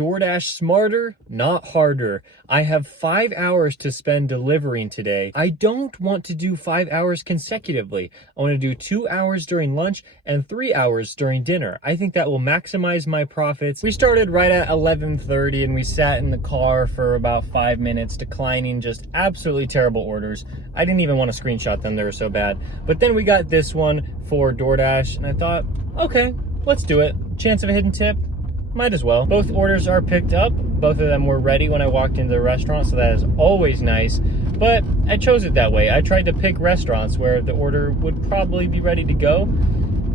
DoorDash smarter, not harder. I have 5 hours to spend delivering today. I don't want to do 5 hours consecutively. I want to do 2 hours during lunch and 3 hours during dinner. I think that will maximize my profits. We started right at 11:30 and we sat in the car for about 5 minutes, declining just absolutely terrible orders. I didn't even want to screenshot them, they were so bad. But then we got this one for DoorDash and I thought, okay, let's do it. Chance of a hidden tip? Might as well. Both orders are picked up. Both of them were ready when I walked into the restaurant, so that is always nice. But I chose it that way. I tried to pick restaurants where the order would probably be ready to go.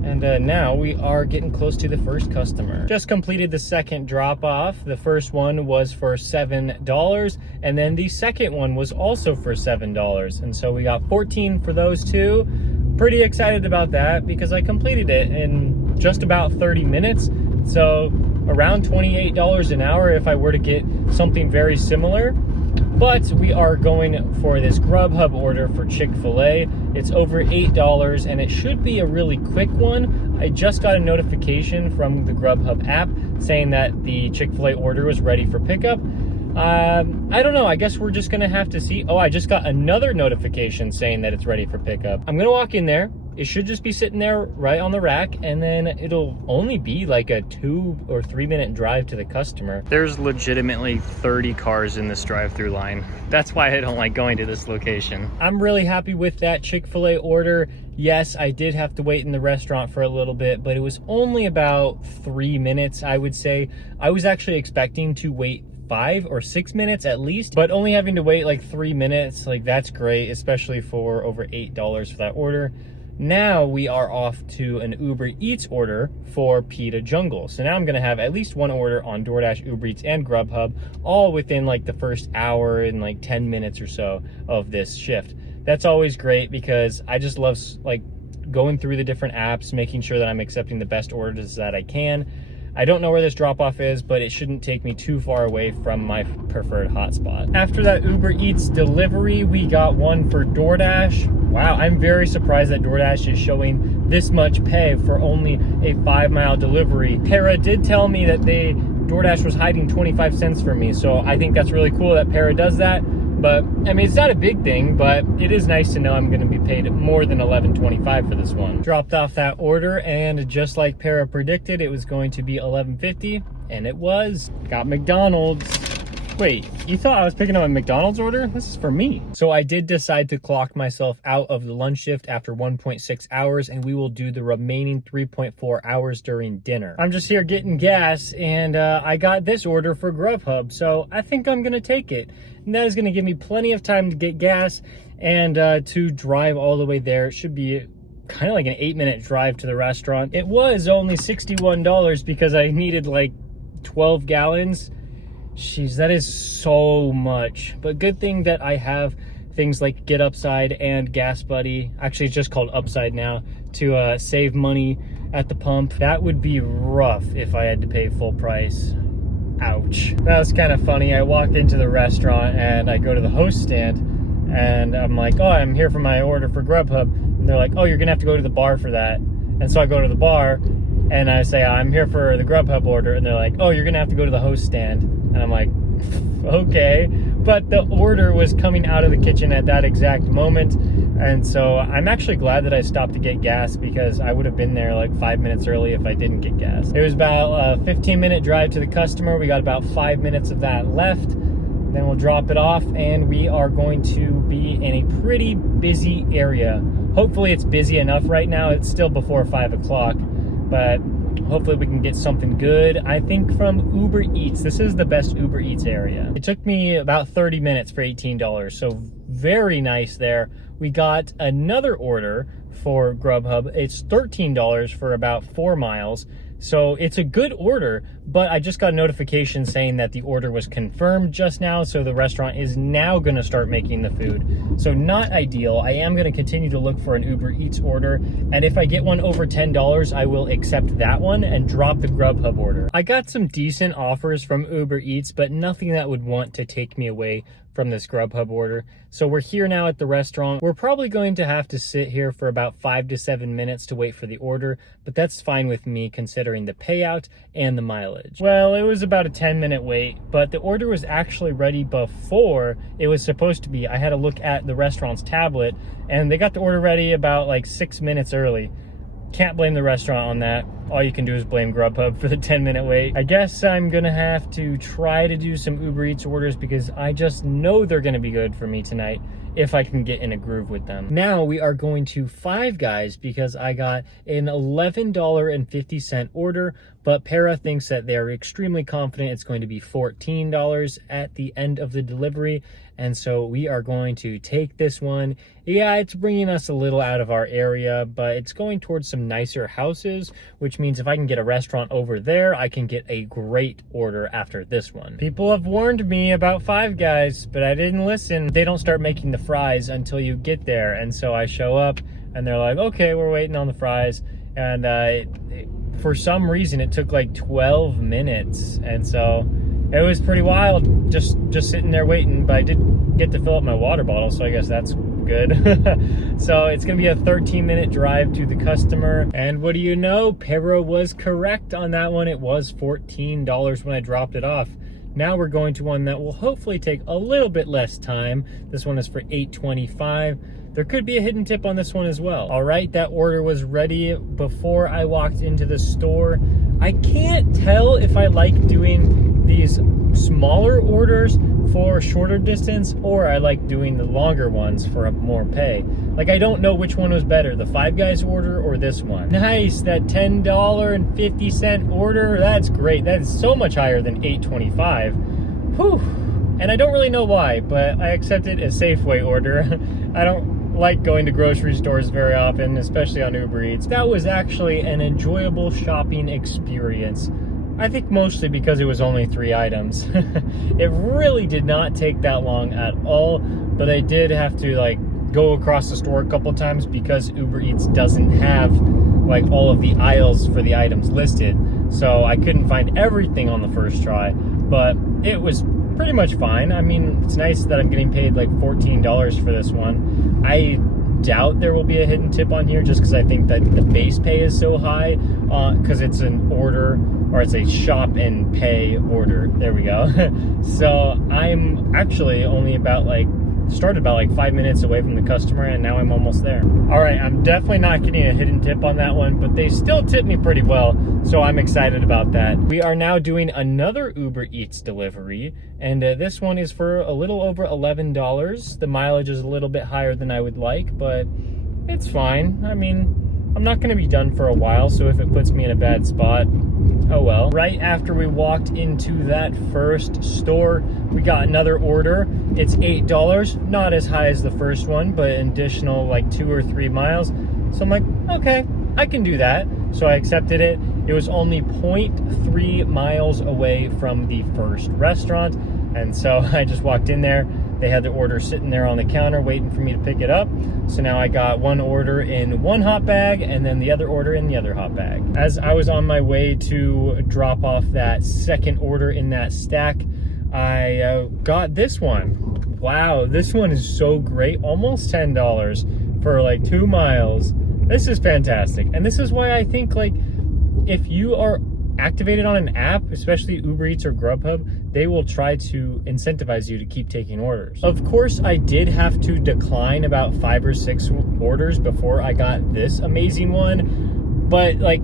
And now we are getting close to the first customer. Just completed the second drop off. The first one was for $7, and then the second one was also for $7. And so we got 14 for those two. Pretty excited about that because I completed it in just about 30 minutes. So around $28 an hour if I were to get something very similar. But we are going for this Grubhub order for Chick-fil-A. It's over $8 and it should be a really quick one. I just got a notification from the Grubhub app saying that the Chick-fil-A order was ready for pickup. I don't know, I guess we're just gonna have to see. Oh, I just got another notification saying that it's ready for pickup. I'm gonna walk in there. It should just be sitting there right on the rack, and then it'll only be like a 2 or 3 minute drive to the customer. There's legitimately 30 cars in this drive-through line. That's why I don't like going to this location. I'm really happy with that Chick-fil-A order. Yes, I did have to wait in the restaurant for a little bit, but it was only about 3 minutes, I would say. I was actually expecting to wait 5 or 6 minutes at least, but only having to wait like 3 minutes, like that's great, especially for over $8 for that order. Now we are off to an Uber Eats order for Pita Jungle. So now I'm gonna have at least one order on DoorDash, Uber Eats, and Grubhub, all within like the first hour and like 10 minutes or so of this shift. That's always great because I just love like going through the different apps, making sure that I'm accepting the best orders that I can. I don't know where this drop-off is, but it shouldn't take me too far away from my preferred hotspot. After that Uber Eats delivery, we got one for DoorDash. Wow, I'm very surprised that DoorDash is showing this much pay for only a 5-mile delivery. Para did tell me that DoorDash was hiding 25 cents from me, so I think that's really cool that Para does that. But I mean, it's not a big thing, but it is nice to know I'm going to be paid more than $11.25 for this one. Dropped off that order, and just like Para predicted, it was going to be $11.50, and it was. Got McDonald's. Wait, you thought I was picking up a McDonald's order? This is for me. So I did decide to clock myself out of the lunch shift after 1.6 hours, and we will do the remaining 3.4 hours during dinner. I'm just here getting gas, and I got this order for Grubhub, so I think I'm gonna take it. And that is gonna give me plenty of time to get gas and to drive all the way there. It should be kind of like an 8-minute drive to the restaurant. It was only $61 because I needed like 12 gallons. Jeez, that is so much. But good thing that I have things like Get Upside and Gas Buddy. Actually, it's just called Upside now, to save money at the pump. That would be rough if I had to pay full price. Ouch. That was kind of funny. I walked into the restaurant and I go to the host stand and I'm like, oh, I'm here for my order for Grubhub. And they're like, oh, you're gonna have to go to the bar for that. And so I go to the bar and I say, I'm here for the Grubhub order. And they're like, oh, you're gonna have to go to the host stand. And I'm like, okay. But the order was coming out of the kitchen at that exact moment. And so I'm actually glad that I stopped to get gas because I would have been there like 5 minutes early if I didn't get gas. It was about a 15-minute drive to the customer. We got about 5 minutes of that left. Then we'll drop it off and we are going to be in a pretty busy area. Hopefully it's busy enough right now. It's still before 5 o'clock, but hopefully we can get something good. I think from Uber Eats. This is the best Uber Eats area. It took me about 30 minutes for $18, so very nice there. We got another order for Grubhub. It's $13 for about 4 miles. So it's a good order, but I just got a notification saying that the order was confirmed just now, so the restaurant is now gonna start making the food. So not ideal. I am gonna continue to look for an Uber Eats order, and if I get one over $10, I will accept that one and drop the Grubhub order. I got some decent offers from Uber Eats, but nothing that would want to take me away from this Grubhub order. So we're here now at the restaurant. We're probably going to have to sit here for about 5 to 7 minutes to wait for the order, but that's fine with me considering the payout and the mileage. mileage. Well, it was about a 10-minute wait, but the order was actually ready before it was supposed to be. I had to look at the restaurant's tablet, and they got the order ready about like 6 minutes early. Can't blame the restaurant on that. All you can do is blame Grubhub for the 10-minute wait. I guess I'm gonna have to try to do some Uber Eats orders because I just know they're gonna be good for me tonight if I can get in a groove with them. Now we are going to Five Guys because I got an $11.50 order, but Para thinks that they're extremely confident it's going to be $14 at the end of the delivery. And so we are going to take this one. Yeah, it's bringing us a little out of our area, but it's going towards some nicer houses, which means if I can get a restaurant over there, I can get a great order after this one. People have warned me about Five Guys, but I didn't listen. They don't start making the fries until you get there. And so I show up and they're like, okay, we're waiting on the fries. And for some reason, it took like 12 minutes. And so it was pretty wild, just sitting there waiting, but I did get to fill up my water bottle, so I guess that's good. So it's gonna be a 13-minute drive to the customer, and what do you know, Para was correct on that one. It was $14 when I dropped it off. Now we're going to one that will hopefully take a little bit less time. This one is for $8.25. There could be a hidden tip on this one as well. All right, that order was ready before I walked into the store. I can't tell if I like doing these smaller orders for shorter distance or I like doing the longer ones for more pay. Like, I don't know which one was better, the Five Guys order or this one. Nice, that $10.50 order, that's great. That is so much higher than $8.25. Whew. And I don't really know why, but I accepted a Safeway order. I don't like going to grocery stores very often, especially on Uber Eats. That was actually an enjoyable shopping experience. I think mostly because it was only 3 items. It really did not take that long at all, but I did have to like go across the store a couple times because Uber Eats doesn't have like all of the aisles for the items listed. So I couldn't find everything on the first try, but it was pretty much fine. I mean, it's nice that I'm getting paid like $14 for this one. I doubt there will be a hidden tip on here just because I think that the base pay is so high because it's an order, or it's a shop and pay order. There we go. So I'm actually only started about like 5 minutes away from the customer, and now I'm almost there. All right, I'm definitely not getting a hidden tip on that one, but they still tipped me pretty well, so I'm excited about that. We are now doing another Uber Eats delivery, and this one is for a little over $11. The mileage is a little bit higher than I would like, but it's fine. I mean, I'm not gonna be done for a while, so if it puts me in a bad spot, oh well. Right after we walked into that first store, we got another order. It's $8, not as high as the first one, but an additional like 2 or 3 miles. So I'm like, okay, I can do that. So I accepted it. It was only 0.3 miles away from the first restaurant. And so I just walked in there. They had the order sitting there on the counter waiting for me to pick it up. So now I got one order in one hot bag and then the other order in the other hot bag. As I was on my way to drop off that second order in that stack, I got this one. Wow, this one is so great. Almost $10 for like 2 miles. This is fantastic. And this is why I think, like, if you are activated on an app, especially Uber Eats or Grubhub, they will try to incentivize you to keep taking orders. Of course, I did have to decline about 5 or 6 orders before I got this amazing one, but like,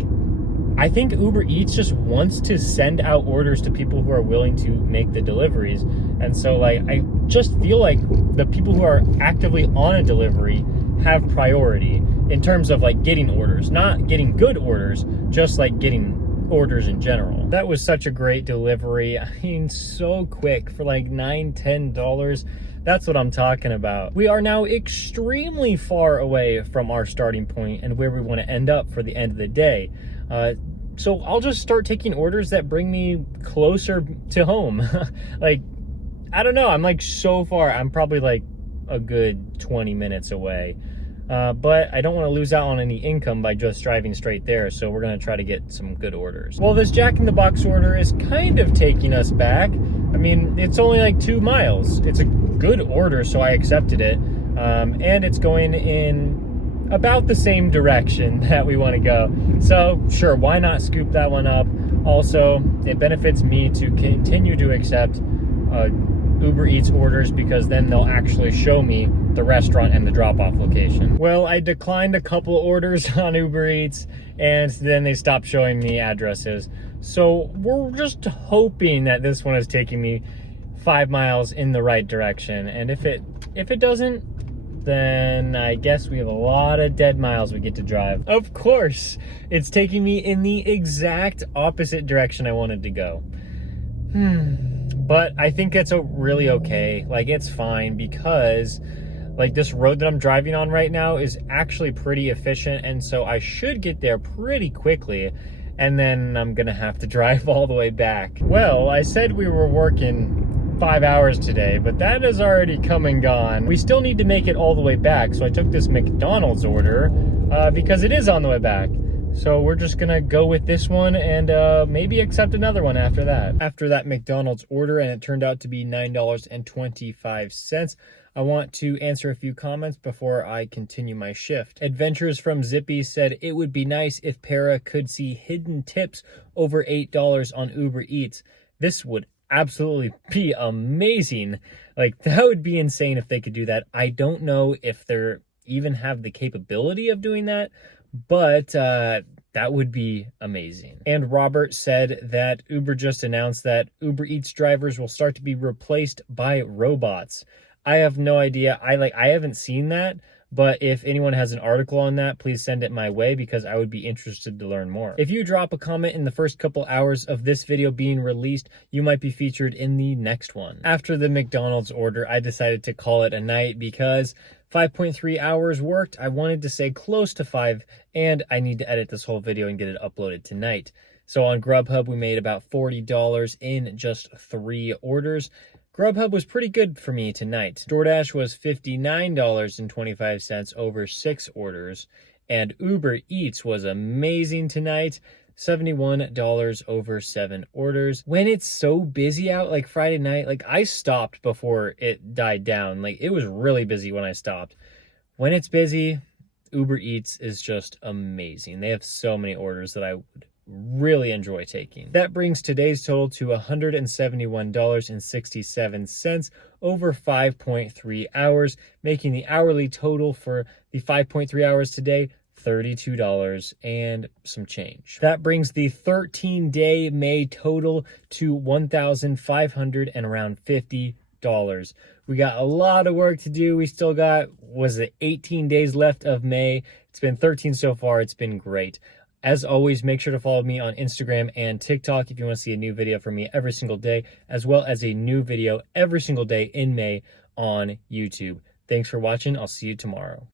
I think Uber Eats just wants to send out orders to people who are willing to make the deliveries. And so like, I just feel like the people who are actively on a delivery have priority in terms of like getting orders, not getting good orders, just like getting orders in general. That was such a great delivery. I mean, so quick for like $9-10. That's what I'm talking about. We are now extremely far away from our starting point and where we want to end up for the end of the day. So I'll just start taking orders that bring me closer to home. Like, I don't know, I'm like so far. I'm probably like a good 20 minutes away. But I don't want to lose out on any income by just driving straight there, so we're going to try to get some good orders. Well, this Jack in the Box order is kind of taking us back. I mean, it's only like 2 miles. It's a good order, so I accepted it. And it's going in about the same direction that we want to go. So, sure, why not scoop that one up? Also, it benefits me to continue to accept Uber Eats orders because then they'll actually show me the restaurant and the drop-off location. Well, I declined a couple orders on Uber Eats and then they stopped showing me addresses. So we're just hoping that this one is taking me 5 miles in the right direction. And if it doesn't, then I guess we have a lot of dead miles we get to drive. Of course, it's taking me in the exact opposite direction I wanted to go. But I think it's really okay. Like, it's fine because like this road that I'm driving on right now is actually pretty efficient, and so I should get there pretty quickly, and then I'm gonna have to drive all the way back. Well, I said we were working 5 hours today, but that has already come and gone. We still need to make it all the way back, so I took this McDonald's order because it is on the way back. So we're just gonna go with this one and maybe accept another one after that. After that McDonald's order, and it turned out to be $9.25, I want to answer a few comments before I continue my shift. Adventures from Zippy said, it would be nice if Para could see hidden tips over $8 on Uber Eats. This would absolutely be amazing. Like, that would be insane if they could do that. I don't know if they're even have the capability of doing that, but that would be amazing. And Robert said that Uber just announced that Uber Eats drivers will start to be replaced by robots. I have no idea. I haven't seen that, but if anyone has an article on that, please send it my way because I would be interested to learn more. If you drop a comment in the first couple hours of this video being released, you might be featured in the next one. After the McDonald's order, I decided to call it a night because 5.3 hours worked. I wanted to say close to 5, and I need to edit this whole video and get it uploaded tonight. So on Grubhub, we made about $40 in just 3 orders. Grubhub was pretty good for me tonight. DoorDash was $59.25 over 6 orders. And Uber Eats was amazing tonight. $71 over 7 orders. When it's so busy out, like Friday night, like I stopped before it died down. Like, it was really busy when I stopped. When it's busy, Uber Eats is just amazing. They have so many orders that I would really enjoy taking. That brings today's total to $171.67 over 5.3 hours, making the hourly total for the 5.3 hours today $32 and some change. That brings the 13-day May total to $1,500 and around $50. We got a lot of work to do. We still got, 18 days left of May. It's been 13 so far. It's been great. As always, make sure to follow me on Instagram and TikTok if you want to see a new video from me every single day, as well as a new video every single day in May on YouTube. Thanks for watching. I'll see you tomorrow.